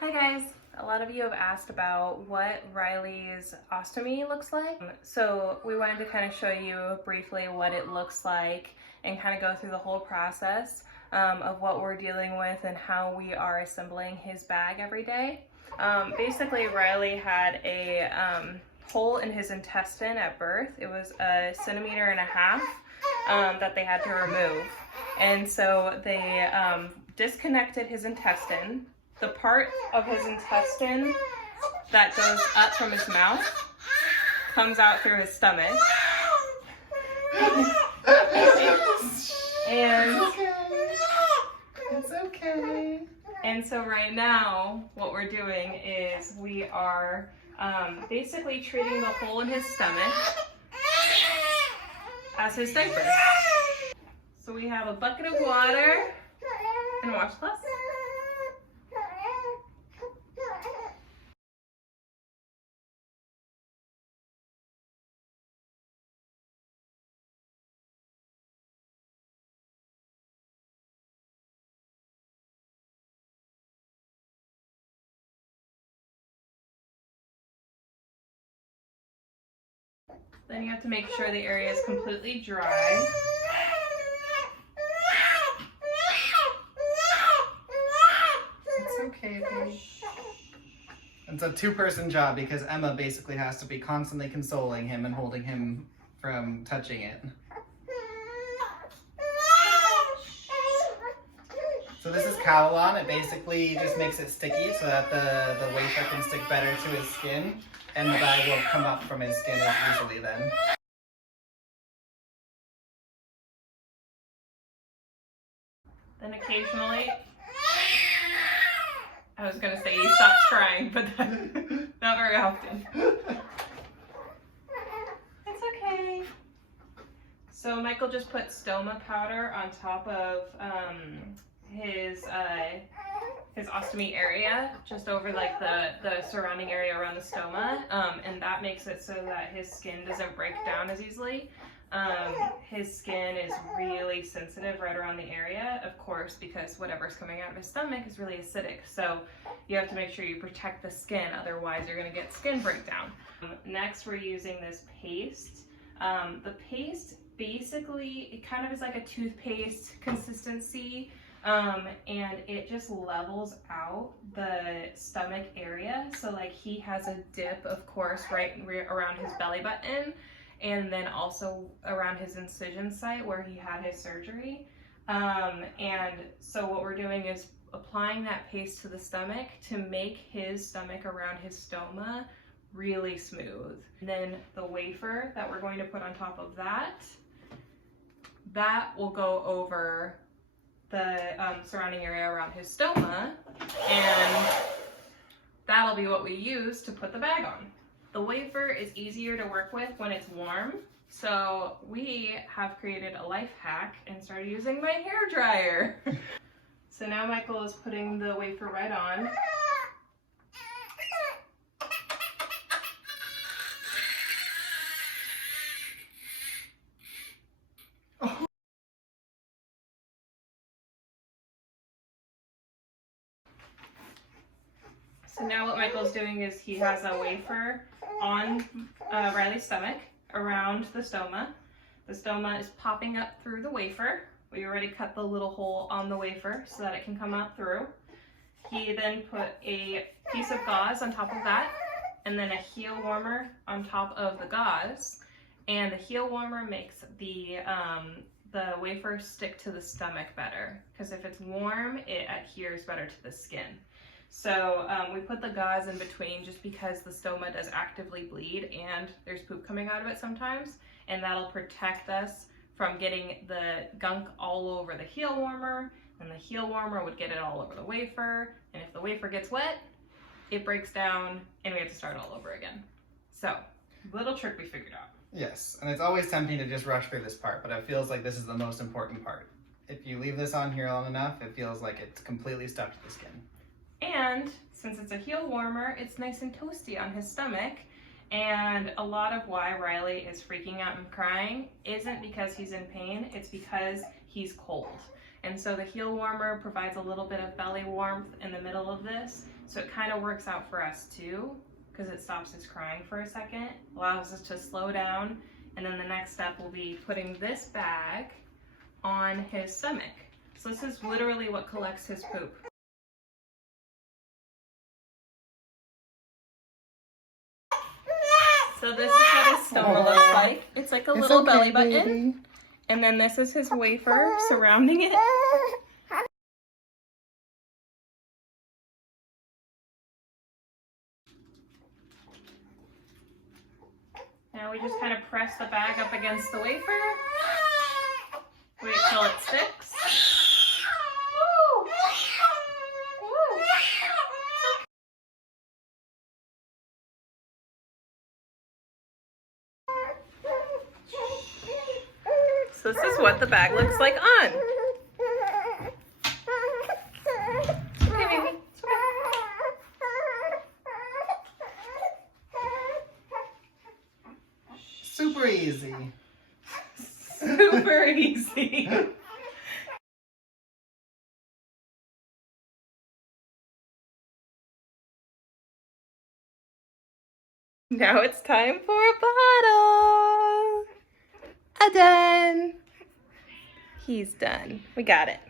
Hi guys! A lot of you have asked about what Riley's ostomy looks like. So we wanted to kind of show you briefly what it looks like and kind of go through the whole process of what we're dealing with and how we are assembling his bag every day. Basically, Riley had a hole in his intestine at birth. It was 1.5 centimeters that they had to remove. And so they disconnected his intestine. The part of his intestine that goes up from his mouth comes out through his stomach. And it's okay. And so right now, what we're doing is we are basically treating the hole in his stomach as his diaper. So we have a bucket of water and a washcloth. Then you have to make sure the area is completely dry. It's okay, baby. It's a two-person job because Emma basically has to be constantly consoling him and holding him from touching it. So this is Calon. It basically just makes it sticky so that the wafer can stick better to his skin, and the bag will come up from his skin as easily then. Then occasionally, I was gonna say he stops crying, but not very often. It's okay. So Michael just put stoma powder on top of his ostomy area, just over like the surrounding area around the stoma, and that makes it so that his skin doesn't break down as easily. His skin is really sensitive right around the area, of course, because whatever's coming out of his stomach is really acidic. So you have to make sure you protect the skin, otherwise you're going to get skin breakdown. Next, we're using this paste. The paste basically, it kind of is like a toothpaste consistency. And it just levels out the stomach area. So like he has a dip, of course, right around his belly button, and then also around his incision site where he had his surgery. And so what we're doing is applying that paste to the stomach to make his stomach around his stoma really smooth. And then the wafer that we're going to put on top of that will go over the surrounding area around his stoma, and that'll be what we use to put the bag on. The wafer is easier to work with when it's warm, so we have created a life hack and started using my hair dryer. So now Michael is putting the wafer right on. So now what Michael's doing is he has a wafer on Riley's stomach around the stoma. The stoma is popping up through the wafer. We already cut the little hole on the wafer so that it can come out through. He then put a piece of gauze on top of that, and then a heel warmer on top of the gauze. And the heel warmer makes the wafer stick to the stomach better, because if it's warm, it adheres better to the skin. So we put the gauze in between just because the stoma does actively bleed and there's poop coming out of it sometimes, and that'll protect us from getting the gunk all over the heel warmer, and the heel warmer would get it all over the wafer, and if the wafer gets wet, it breaks down and we have to start all over again. So, little trick we figured out. Yes, and it's always tempting to just rush through this part, but it feels like this is the most important part. If you leave this on here long enough, it feels like it's completely stuck to the skin. And since it's a heel warmer, it's nice and toasty on his stomach. And a lot of why Riley is freaking out and crying isn't because he's in pain, it's because he's cold. And so the heel warmer provides a little bit of belly warmth in the middle of this. So it kind of works out for us too, because it stops his crying for a second, allows us to slow down. And then the next step will be putting this bag on his stomach. So this is literally what collects his poop. So this is what his stoma looks like. It's like a little belly button. Baby. And then this is his wafer surrounding it. Now we just kind of press the bag up against the wafer. Wait till it sticks. So this is what the bag looks like on. Okay, baby. It's okay. Super easy. Super easy. Now it's time for a bottle. Done. He's done. We got it.